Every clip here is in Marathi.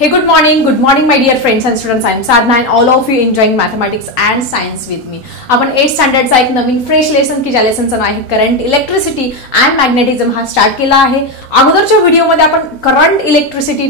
Hey, good morning, my dear friends and students. I am Sadhna and all of you enjoying mathematics and science with me. आपण 8th स्टँडर्डचा एक नवीन फ्रेश लेसन की ज्या लेसनचं नाव आहे करंट इलेक्ट्रिसिटी अँड मॅग्नेटिझम हा स्टार्ट केला आहे. अगोदरच्या व्हिडिओमध्ये आपण करंट इलेक्ट्रिसिटी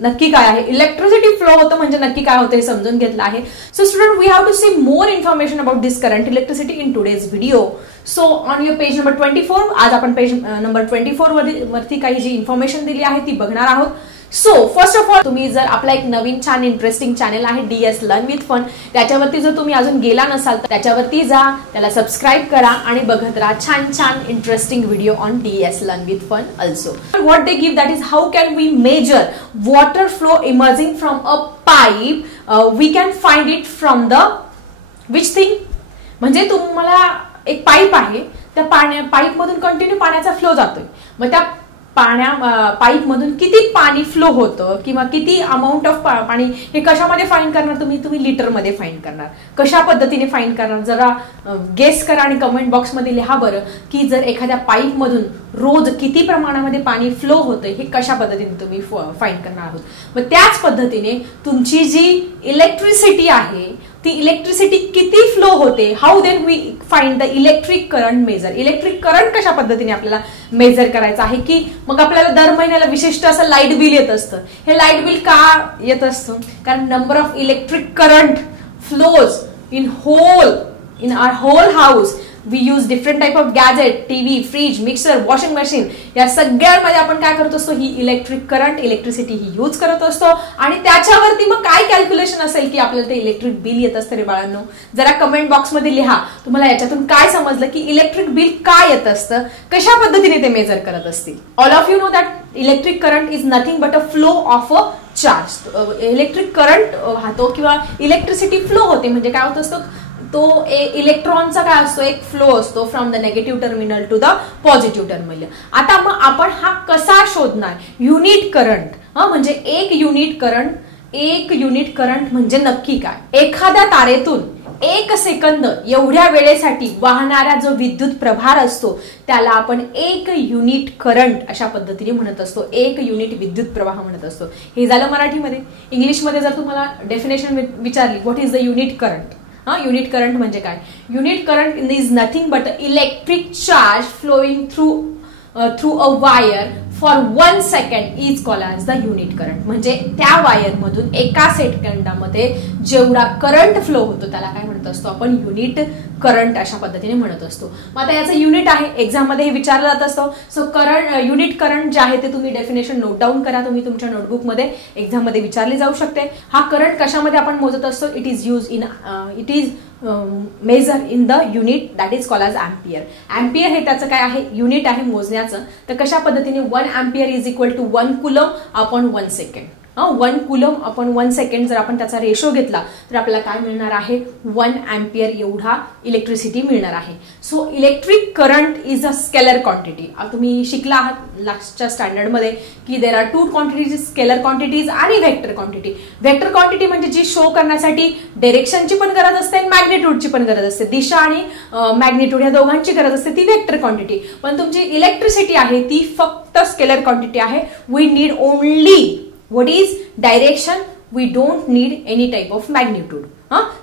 नक्की काय आहे, इलेक्ट्रिसिटी फ्लो होतं म्हणजे नक्की काय होतं हे समजून घेतलं आहे. So student, we have to see more information about this current electricity in today's video. So on your page number 24, आज आपण पेज नंबर 24 वरती काही जी इन्फॉर्मेशन दिली आहे ती बघणार आहोत. सो फर्स्ट ऑफ ऑल, तुम्ही जर आपला एक नवीन छान इंटरेस्टिंग चॅनल आहे DS लर्न विथ फन, त्याच्यावरती जर तुम्ही अजून गेला नसाल तर त्याच्यावरती जा, त्याला सबस्क्राईब करा आणि बघत राहा छान छान interesting video on DS learn with fun also. What they give, that is how can we measure water flow emerging from a pipe. We can find it from the which thing. म्हणजे तुम्हाला एक पाईप आहे, त्या पाईप मधून कंटिन्यू पाण्याचा फ्लो जातोय. मग त्या पाईप मधून किती पाणी फ्लो होतं किंवा किती अमाऊंट ऑफ पाणी हे कशामध्ये फाइंड करणार तुम्ही लिटर मध्ये फाइंड करणार. कशा पद्धतीने फाइंड करणार जरा गेस करा आणि कमेंट बॉक्स मध्ये लिहा बरं की जर एखाद्या पाईप मधून रोज किती प्रमाणामध्ये पाणी फ्लो होतं हे कशा पद्धतीने तुम्ही फाइंड करणार आहोत. मग त्याच पद्धतीने तुमची जी इलेक्ट्रिसिटी आहे ती इलेक्ट्रिसिटी किती फ्लो होते, how then we find the electric current measure. Electric current कशा पद्धतीने आपल्याला मेजर करायचं आहे की मग आपल्याला दर महिन्याला विशिष्ट असं लाईट बिल येत असतं. हे लाईट बिल का येत असतं, कारण number of electric current flows in our whole house. We use different type of gadget, TV, fridge, mixer, washing machine, या सगळ्यांमध्ये आपण काय करत असतो, ही इलेक्ट्रिक करंट इलेक्ट्रिसिटी ही यूज करत असतो. आणि त्याच्यावरती मग काय कॅल्क्युलेशन असेल की आपल्याला ते इलेक्ट्रिक बिल येत असतं रे बाळांनो. जरा कमेंट बॉक्समध्ये लिहा तुम्हाला याच्यातून काय समजलं की इलेक्ट्रिक बिल काय येत असतं, कशा पद्धतीने ते मेजर करत असतील. All of you know that electric current is nothing but a flow of a charge. Electric current वाहतो किंवा इलेक्ट्रिसिटी फ्लो होते म्हणजे काय होत असतं, तो इलेक्ट्रॉनचा काय असतो, एक फ्लो असतो from the negative terminal to the positive terminal. आता मग आपण हा कसा शोधणार, युनिट करंट. म्हणजे एक युनिट करंट म्हणजे नक्की काय. एखाद्या तारेतून 1 सेकंद एवढ्या वेळेसाठी वाहणारा जो विद्युत प्रभार असतो त्याला आपण 1 युनिट करंट अशा पद्धतीने म्हणत असतो, 1 युनिट विद्युत प्रवाह म्हणत असतो. हे झालं मराठीमध्ये. इंग्लिशमध्ये जर तुम्हाला डेफिनेशन विचारली what is the unit current, unit current म्हणजे काय. Unit current is nothing but electric charge flowing through a wire for 1 second is called as the unit current. म्हणजे त्या वायर मधून एका सेकंदामध्ये जेवढा करंट फ्लो होतो त्याला काय म्हणत असतो आपण, युनिट करंट अशा पद्धतीने म्हणत असतो. मग आता याचं युनिट आहे, एक्झाम मध्ये हे विचारलं जात असतं. सो युनिट करंट जे आहे ते तुम्ही डेफिनेशन नोट डाऊन करा तुम्ही तुमच्या नोटबुक मध्ये, एक्झाम मध्ये विचारली जाऊ शकते. हा करंट कशामध्ये आपण मोजत असतो, it is measure in the unit that is called as ampere. Ampere हे त्याचं काय आहे, युनिट आहे मोजण्याचं. तर कशा पद्धतीने 1 ampere is equal to 1 coulomb upon 1 second. 1 coulomb upon 1 second जर आपण त्याचा रेशो घेतला तर आपल्याला काय मिळणार आहे, 1 अँपियर एवढा इलेक्ट्रिसिटी मिळणार आहे. So electric current is a scalar quantity. तुम्ही शिकला आहात लास्टच्या स्टँडर्डमध्ये की there are 2 quantities, scalar quantities आणि व्हेक्टर क्वांटिटी. व्हेक्टर क्वांटिटी म्हणजे जी शो करण्यासाठी डायरेक्शनची पण गरज असते आणि मॅग्निट्यूडची पण गरज असते. दिशा आणि मॅग्निट्यूड या दोघांची गरज असते, ती व्हेक्टर क्वांटिटी. पण तुमची इलेक्ट्रिसिटी आहे ती फक्त स्केलर क्वांटिटी आहे. We need only what is direction, we don't need any type of magnitude.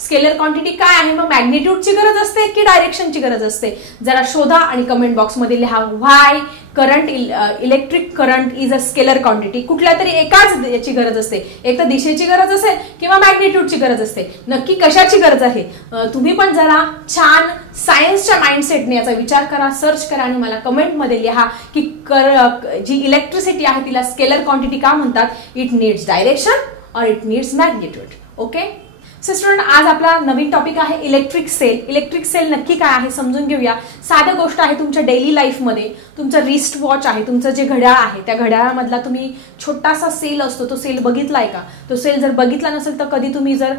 Scalar quantity काय आहे, मग मॅग्निट्यूडची गरज असते की डायरेक्शनची गरज असते, जरा शोधा आणि कमेंट बॉक्स मध्ये लिहा. Why current electric current is a scalar quantity. कुठल्या तरी एकाच याची गरज असते, एक तर दिशेची गरज असेल किंवा मॅग्निट्यूडची गरज असते. नक्की कशाची गरज आहे, तुम्ही पण जरा छान सायन्सच्या माइंडसेटने याचा विचार करा, सर्च करा आणि मला कमेंट मध्ये लिहा की जी इलेक्ट्रिसिटी आहे तिला स्केलर क्वांटिटी का म्हणतात. इट नीड्स डायरेक्शन और it needs magnitude. Okay. So student, आज आपला नवीन टॉपिक आहे इलेक्ट्रिक सेल. इलेक्ट्रिक सेल नक्की काय आहे समजून घेऊया. साधी गोष्ट आहे, तुमच्या डेली लाईफमध्ये तुमचं रिस्ट वॉच आहे, तुमचं जे घड्याळ आहे त्या घड्याळामधला तुम्ही छोटासा सेल असतो, तो सेल बघितलाय का. तो सेल जर बघितला नसेल तर कधी तुम्ही जर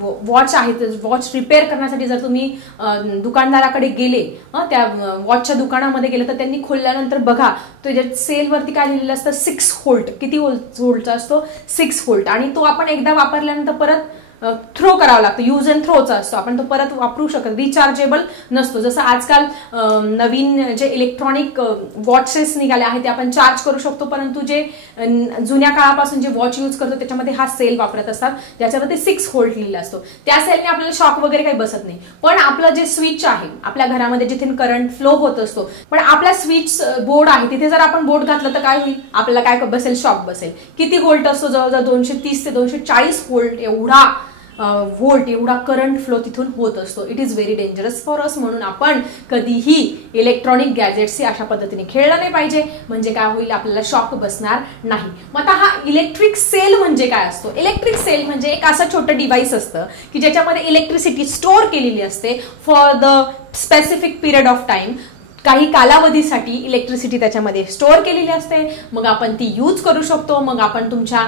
वॉच आहे तर वॉच रिपेअर करण्यासाठी जर तुम्ही दुकानदाराकडे गेले, त्या वॉचच्या दुकानामध्ये गेले तर त्यांनी खोलल्यानंतर बघा तो सेलवरती काय लिहिलेलं असतं, 6 व्होल्ट. किती व्होल्टचा असतो, 6 व्होल्ट. आणि तो आपण एकदा वापरल्यानंतर परत थ्रो करावा लागतो, यूज अँड थ्रोचा असतो, आपण तो परत वापरू शकत, रिचार्जेबल नसतो. जसं आजकाल नवीन जे इलेक्ट्रॉनिक वॉचेस निघाले आहेत ते आपण चार्ज करू शकतो, परंतु जे जुन्या काळापासून जे वॉच यूज करतो त्याच्यामध्ये हा सेल वापरत असतात, ज्याच्यामध्ये 6 व्होल्ट लिहिलेला असतो. त्या सेलने आपल्याला शॉक वगैरे काही बसत नाही. पण आपलं जे स्विच आहे आपल्या घरामध्ये जिथे करंट फ्लो होत असतो, पण आपला स्विच बोर्ड आहे तिथे जर आपण बोर्ड घातलं तर काय होईल, आपल्याला काय बसेल, शॉक बसेल. किती व्होल्ट असतो, जवळजवळ 230 ते 240 व्होल्ट एवढा करंट फ्लो तिथून होत असतो. It is very dangerous for us. म्हणून आपण कधीही इलेक्ट्रॉनिक गॅजेट्सची अशा पद्धतीने खेळलं नाही पाहिजे, म्हणजे काय होईल, आपल्याला शॉक बसणार नाही. मग आता हा इलेक्ट्रिक सेल म्हणजे काय असतो? इलेक्ट्रिक सेल म्हणजे एक असं छोटं डिव्हाइस असतं की ज्याच्यामध्ये इलेक्ट्रिसिटी स्टोअर केलेली असते for the specific period of time. काही कालावधीसाठी इलेक्ट्रिसिटी त्याच्यामध्ये स्टोअर केलेली असते, मग आपण ती यूज करू शकतो. मग आपण तुमच्या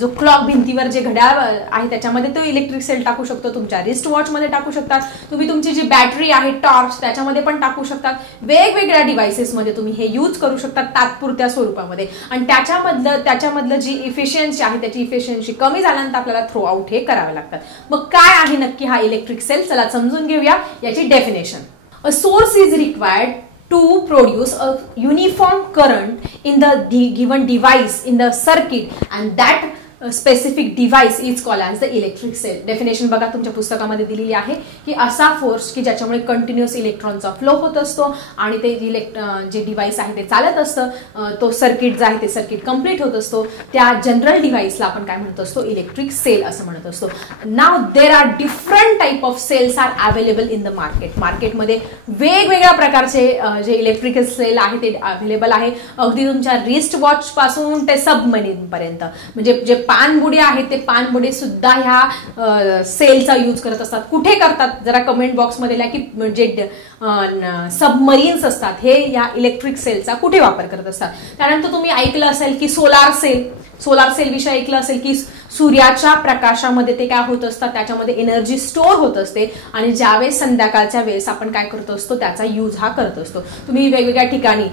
जो क्लॉक भिंतीवर जे घड्याळ आहे त्याच्यामध्ये तो इलेक्ट्रिक सेल टाकू शकतो, तुमच्या रिस्ट वॉचमध्ये टाकू शकतात, तुम्ही तुमची जी बॅटरी आहे टॉर्च त्याच्यामध्ये पण टाकू शकतात. वेगवेगळ्या डिव्हाइसेसमध्ये तुम्ही हे यूज करू शकता तात्पुरत्या स्वरूपामध्ये. आणि त्याच्यामधलं जी इफिशियन्सी आहे त्याची इफिशियन्सी कमी झाल्यानंतर आपल्याला थ्रो आउट हे करावे लागतात. मग काय आहे नक्की हा इलेक्ट्रिक सेल, चला समजून घेऊया याची definition. A source is required to produce a uniform current in the given device in the circuit, and that specific device is called as the electric cell. Definition बघा तुमच्या पुस्तकामध्ये दिलेली आहे की असा फोर्स की ज्याच्यामुळे कंटिन्युअस इलेक्ट्रॉनचा फ्लो होत असतो आणि ते जे डिव्हाइस आहे ते चालत असतं, तो सर्किट जे आहे ते सर्किट कम्प्लीट होत असतो. त्या जनरल डिव्हाइसला आपण काय म्हणत असतो, इलेक्ट्रिक सेल असं म्हणत असतो. नाव there are different type of cells are available in the market. मार्केटमध्ये वेगवेगळ्या प्रकारचे जे इलेक्ट्रिकल सेल आहे ते अवेलेबल आहे, अगदी तुमच्या रिस्ट वॉच पासून ते सबमरीन पर्यंत. म्हणजे जे पाणबुडी आहेत ते पाणबुडी सुद्धा ह्या सेलचा यूज करत असतात. कुठे करतात जरा कमेंट बॉक्समध्ये लिहा की जे सबमरीन्स असतात हे या इलेक्ट्रिक सेलचा कुठे वापर करत असतात. त्यानंतर तुम्ही ऐकलं असेल की सोलार सेल विषय ऐकलं असेल की सूर्याच्या प्रकाशामध्ये ते काय होत असतात, त्याच्यामध्ये एनर्जी स्टोअर होत असते आणि ज्यावेळेस संध्याकाळच्या वेळेस आपण काय करत असतो त्याचा यूज हा करत असतो. तुम्ही वेगवेगळ्या ठिकाणी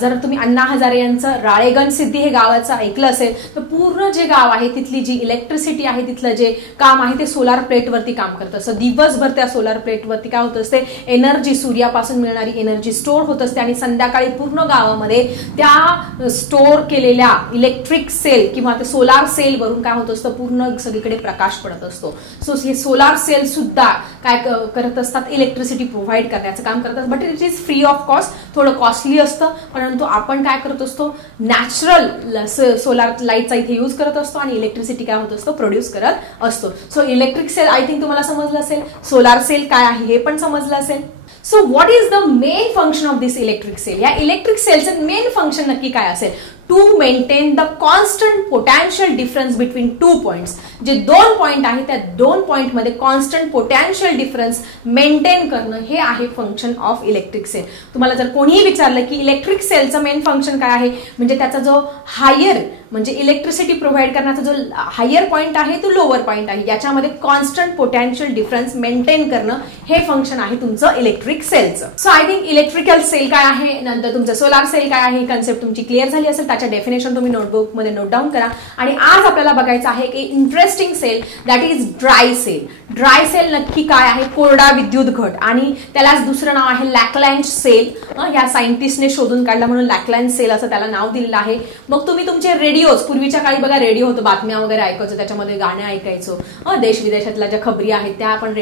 जर तुम्ही अण्णा हजारे यांचं राळेगण सिद्धी हे गावाचं ऐकलं असेल तर पूर्ण जे गाव आहे तिथली जी इलेक्ट्रिसिटी आहे तिथलं जे काम आहे ते सोलार प्लेटवरती काम करत असतं. दिवसभर त्या सोलार प्लेटवरती काय होत असते, एनर्जी सूर्यापासून मिळणारी एनर्जी स्टोअर होत असते आणि संध्याकाळी पूर्ण गावामध्ये त्या स्टोअर केलेल्या इलेक्ट्रिक सेल किंवा ते सोलार सेल वरून काय होत असतं, पूर्ण सगळीकडे प्रकाश पडत असतो. सो हे सोलार सेल सुद्धा काय करत असतात, इलेक्ट्रिसिटी प्रोव्हाइड करण्याचं काम करतात. But it is free of cost, थोडं कॉस्टली असतं, परंतु आपण काय करत असतो, नॅचरल सोलार लाईटचा इथे यूज करत असतो आणि इलेक्ट्रिसिटी काय होत असतो, प्रोड्यूस करत असतो. So electric cell I think तुम्हाला समजलं असेल, सोलार सेल काय आहे हे पण समजलं असेल. So what is the main function of this electric cell? या इलेक्ट्रिक सेलचं मेन फंक्शन नक्की काय असेल? To maintain the constant potential difference between 2 points. जे 2 पॉइंट आहे त्या 2 पॉइंट मध्ये कॉन्स्टंट पोटॅन्शियल डिफरन्स मेंटेन करणं हे आहे फंक्शन ऑफ इलेक्ट्रिक सेल. तुम्हाला जर कोणीही विचारलं की इलेक्ट्रिक सेलचं मेन फंक्शन काय आहे, म्हणजे त्याचा जो हायर म्हणजे इलेक्ट्रिसिटी प्रोव्हाइड करण्याचा जो हायर पॉइंट आहे तो लोअर पॉइंट आहे, याच्यामध्ये कॉन्स्टंट पोटॅन्शियल डिफरन्स मेंटेन करणं हे फंक्शन आहे तुमचं इलेक्ट्रिक सेलचं. So I think electrical cell काय आहे, नंतर तुमचं सोलार सेल काय आहे, कन्सेप्ट तुमची क्लिअर झाली असेल. त्याच्या डेफिनेशन तुम्ही नोटबुक मध्ये नोट डाऊन करा. आणि आज आपल्याला बघायचं आहे की interesting cell that is dry cell. Dry cell नक्की काय आहे? कोरडा विद्युत घट, आणि त्यालाच दुसरं नाव आहे लॅकलँड सेल. या सायंटिस्टने शोधून काढला म्हणून लॅकलँड सेल असं त्याला नाव दिलेलं आहे. मग तुम्ही तुमचे रेडिओज, पूर्वीच्या काळी बघा रेडिओ होतो, बातम्या वगैरे ऐकायचो, त्याच्यामध्ये गाणे ऐकायचो, देश विदेशातल्या ज्या खबरी आहेत त्या आपण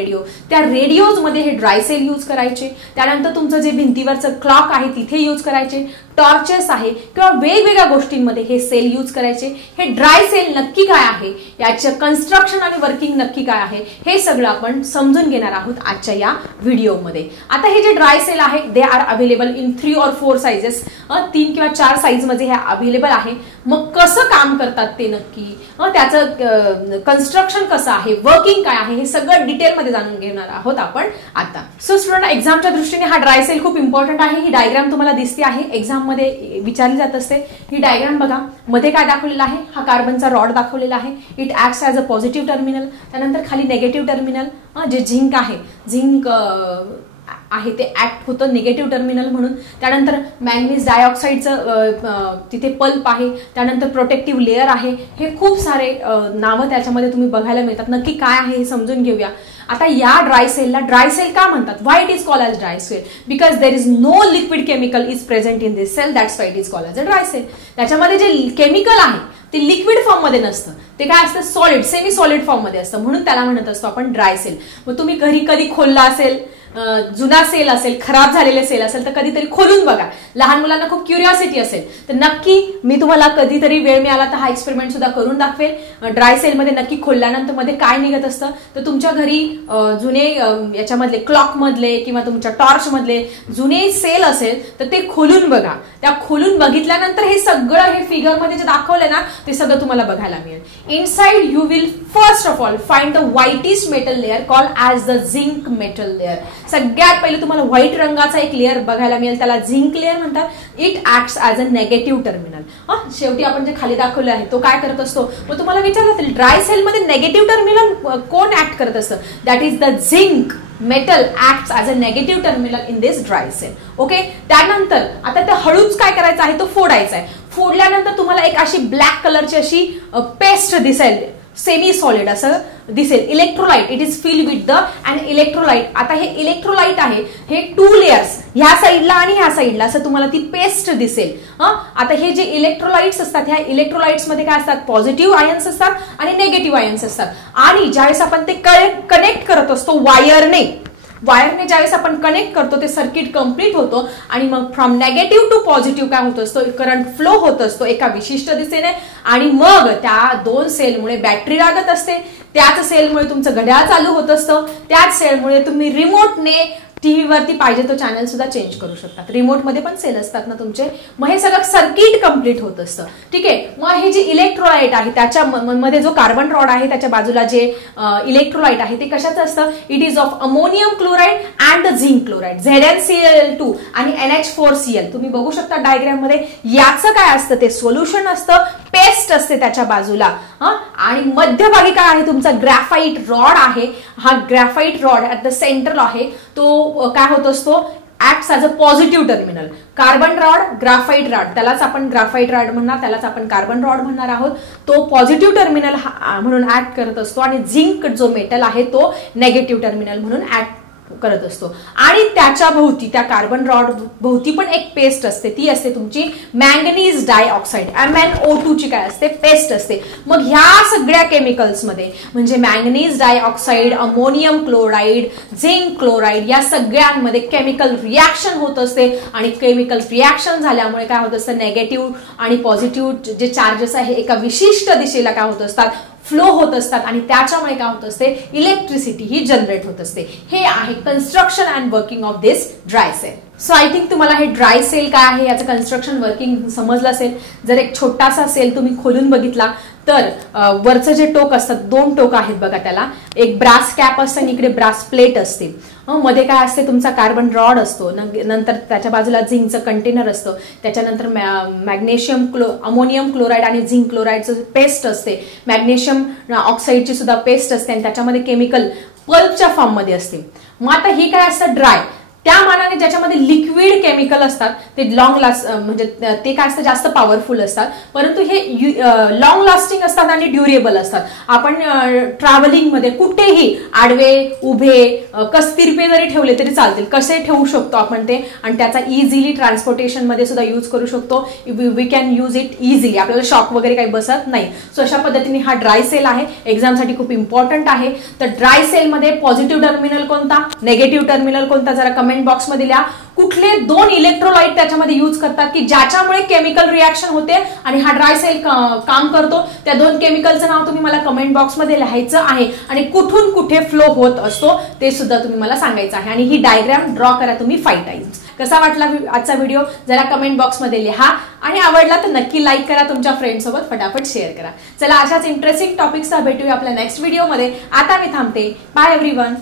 त्या रेडिओज मध्ये हे ड्राय सेल यूज करायचे. त्यानंतर तुमचं जे भिंतीवरचं क्लॉक आहे तिथे यूज करायचे, टॉर्चेस आहे किंवा वेगवेगळ्या गोष्टींमध्ये हे सेल यूज करायचे. हे ड्राय सेल नक्की काय आहे, याचं कन्स्ट्रक्शन आणि वर्किंग नक्की काय आहे, हे सगळं आपण समजून घेणार आहोत आजच्या या व्हिडिओमध्ये. आता हे जे ड्राय सेल आहे they are available in 3 or 4 sizes. 3 किंवा 4 साइज मध्ये हे अवेलेबल आहे. मग कसं काम करतात ते नक्की, त्याचं कन्स्ट्रक्शन कसं आहे, वर्किंग काय आहे, हे सगळं डिटेलमध्ये जाणून घेणार आहोत आपण आता. सो स्टुडंट, एक्झामच्या दृष्टीने हा ड्राय सेल खूप इम्पॉर्टंट आहे. ही डायग्राम तुम्हाला दिसते आहे, एक्झाम मध्ये विचारली जात असते. ही डायग्राम बघा, मध्ये काय दाखवलेलं आहे, हा कार्बनचा रॉड दाखवलेला आहे. It acts as a positive terminal. त्यानंतर खाली नेगेटिव्ह टर्मिनल जे झिंक आहे, झिंक आहे ते ऍक्ट होतं निगेटिव्ह टर्मिनल म्हणून. त्यानंतर मॅंगनीज डायऑक्साईडचं तिथे पल्प आहे, त्यानंतर प्रोटेक्टिव्ह लेअर आहे. हे खूप सारे नावं त्याच्यामध्ये तुम्ही बघायला मिळतात. नक्की काय आहे हे समजून घेऊया. आता या ड्राय सेलला ड्राय सेल का म्हणतात? Why it is called as dry cell? Because there is no liquid chemical is present in this cell, that's why it is called as a dry cell. त्याच्यामध्ये जे केमिकल आहे ते लिक्विड फॉर्म मध्ये नसतं, ते काय असतं सॉलिड, सेमी सॉलिड फॉर्म मध्ये असतं, म्हणून त्याला म्हणत असतो आपण ड्राय सेल. मग तुम्ही घरी कधी खोलला असेल, जुना सेल असेल, खराब झालेले सेल असेल तर कधीतरी खोलून बघा. लहान मुलांना खूप क्युरिओसिटी असेल तर नक्की मी तुम्हाला कधीतरी वेळ मिळाला तर हा एक्सपेरिमेंट सुद्धा करून दाखवेल. ड्राय सेलमध्ये नक्की खोलल्यानंतर मध्ये काय निघत असतं तर तुमच्या घरी जुने याच्यामधले क्लॉक मधले किंवा तुमच्या टॉर्च मधले जुने सेल असेल तर ते खोलून बघा. त्या खोलून बघितल्यानंतर हे सगळं हे फिगर मध्ये जे दाखवलंय ना ते सगळं तुम्हाला बघायला मिळेल. Inside you will first of all find the whitish metal layer called as the zinc metal layer. सगळ्यात पहिले तुम्हाला व्हाईट रंगाचा एक लेअर बघायला मिळेल, त्याला झिंक लेअर म्हणतात. It acts as a negative terminal. शेवटी आपण जे खाली दाखवलं आहे तो काय करत असतो? मग तुम्हाला विचारलं असेल ड्राय सेलमध्ये नेगेटिव्ह टर्मिनल कोण ऍक्ट करत असतं? That is the zinc metal acts as a negative terminal in this dry cell. Okay. त्यानंतर आता ते हळूच काय करायचं आहे, तो फोडायचा आहे. फोडल्यानंतर तुम्हाला एक अशी ब्लॅक कलरची अशी पेस्ट दिसेल, सेमी सॉलिड असं दिसेल. Electrolyte, it is filled with the and electrolyte. आता हे इलेक्ट्रोलाइट आहे, हे 2 लेयर्स ह्या साईडला आणि ह्या साईडला असं तुम्हाला ती पेस्ट दिसेल. आता हे जे इलेक्ट्रोलाइट्स असतात, ह्या इलेक्ट्रोलाइट्स मध्ये काय असतात? पॉझिटिव्ह आयन्स असतात आणि निगेटिव्ह आयन्स असतात. आणि ज्यावेळेस आपण ते कनेक्ट करत असतो वायरने ज्यावेळेस आपण कनेक्ट करतो ते सर्किट कंप्लीट होतो आणि मग फ्रॉम नेगेटिव्ह टू पॉझिटिव्ह काय होत असतो? करंट फ्लो होत असतो एका विशिष्ट दिशेने. आणि मग त्या 2 सेलमुळे बॅटरी लागत असते, त्याच सेलमुळे तुमचं घड्याळ चालू होत असतं, त्याच सेलमुळे तुम्ही रिमोटने टीव्ही वरती पाहिजे तो चॅनल सुद्धा चेंज करू शकतात. रिमोट मध्ये पण सेल असतात ना तुमचे. मग हे सगळं सर्किट कंप्लीट होत असतं. ठीक आहे. मग हे जे इलेक्ट्रोलाइट आहे त्याच्या मध्ये जो कार्बन रॉड आहे त्याच्या बाजूला जे इलेक्ट्रोलाइट आहे ते कशाचं असतं? It is of ammonium chloride and the zinc chloride, ZnCl2 आणि NH4Cl. तुम्ही बघू शकता डायग्राम मध्ये. याचं काय असतं? ते सोल्युशन असतं, पेस्ट असते त्याच्या बाजूला. आणि मध्यभागी काय आहे? तुमचा ग्रॅफाइट रॉड आहे. हा graphite rod at the centre आहे, तो काय होत असतो? Acts as a positive terminal. Carbon rod, graphite rod, त्यालाच आपण ग्राफाइट रॉड म्हणणार, त्यालाच आपण कार्बन रॉड म्हणणार आहोत. तो पॉझिटिव्ह टर्मिनल म्हणून ऍक्ट करत असतो आणि झिंक जो मेटल आहे तो नेगेटिव्ह टर्मिनल म्हणून ऍक्ट करत असतो. आणि त्याच्या भोवती, त्या कार्बन रॉड भोवती पण एक पेस्ट असते, ती असते तुमची मॅंगनीज डायऑक्साईड, MnO2 ची काय असते? पेस्ट असते. मग ह्या सगळ्या केमिकल्स मध्ये म्हणजे manganese dioxide, ammonium chloride, zinc chloride या सगळ्यांमध्ये केमिकल रिॲक्शन होत असते. आणि केमिकल रिॲक्शन झाल्यामुळे काय होत असतं? नेगेटिव्ह आणि पॉझिटिव्ह जे चार्जेस आहे एका विशिष्ट दिशेला काय होत असतात? फ्लो होत असतात. आणि त्याच्यामुळे काय होत असते? इलेक्ट्रिसिटी ही जनरेट होत असते. हे आहे construction and working of this dry cell. So I think तुम्हाला हे ड्राय सेल काय आहे याचं कन्स्ट्रक्शन वर्किंग समजलं असेल. जर एक छोटासा सेल तुम्ही खोलून बघितला तर वरचं जे टोक असतात, 2 टोक आहेत बघा त्याला. एक ब्रास कॅप असतं आणि इकडे ब्रास प्लेट असते. मध्ये काय असते? तुमचा कार्बन रॉड असतो, नंतर त्याच्या बाजूला झिंकचं कंटेनर असतं, त्याच्यानंतर मॅग्नेशियम अमोनियम क्लोराइड आणि झिंक क्लोराइडचं पेस्ट असते, मॅग्नेशियम ऑक्साईडची सुद्धा पेस्ट असते आणि त्याच्यामध्ये केमिकल पल्पच्या फॉर्म मध्ये असते. मग आता ही काय असतं? ड्राय. त्या मानाने ज्याच्यामध्ये लिक्विड केमिकल असतात ते लॉंग लास्ट म्हणजे ते काय असतं? जास्त पॉवरफुल असतात. परंतु हे लॉंग लास्टिंग असतात आणि ड्युरेबल असतात. आपण ट्रॅव्हलिंग मध्ये कुठेही आडवे उभे तिरपे जरी ठेवले तरी चालतील, कसे ठेवू शकतो आपण ते. आणि त्याचा इझिली ट्रान्सपोर्टेशन मध्ये सुद्धा यूज करू शकतो. We can use it easily. आपल्याला शॉक वगैरे काही बसत नाही. सो अशा पद्धतीने हा ड्राय सेल आहे, एक्झामसाठी खूप इम्पॉर्टंट आहे. तर ड्राय सेलमध्ये पॉझिटिव्ह टर्मिनल कोणता, नेगेटिव्ह टर्मिनल कोणता, जरा कमेंट बॉक्स मध्ये लिहा. कुठले 2 इलेक्ट्रोलाइट त्याच्यामध्ये यूज करतात की ज्याच्यामुळे केमिकल रिॲक्शन होते आणि हा ड्राय सेल काम करतो? त्या 2 केमिकलचं नाव तुम्ही मला कमेंट बॉक्स मध्ये लिहायचं आहे. आणि कुठून कुठे फ्लो होत असतो ते सुद्धा तुम्ही मला सांगायचं आहे. आणि ही डायग्राम ड्रॉ करा तुम्ही 5 टाइम्स. कसा वाटला आजचा व्हिडिओ जरा कमेंट बॉक्स मध्ये लिहा. आणि आवडला तर नक्की लाईक करा, तुमच्या फ्रेंड सोबत फटाफट शेअर करा. चला, अशाच इंटरेस्टिंग टॉपिक्सला भेटूया आपल्या नेक्स्ट व्हिडिओमध्ये. आता मी थांबते. Bye everyone.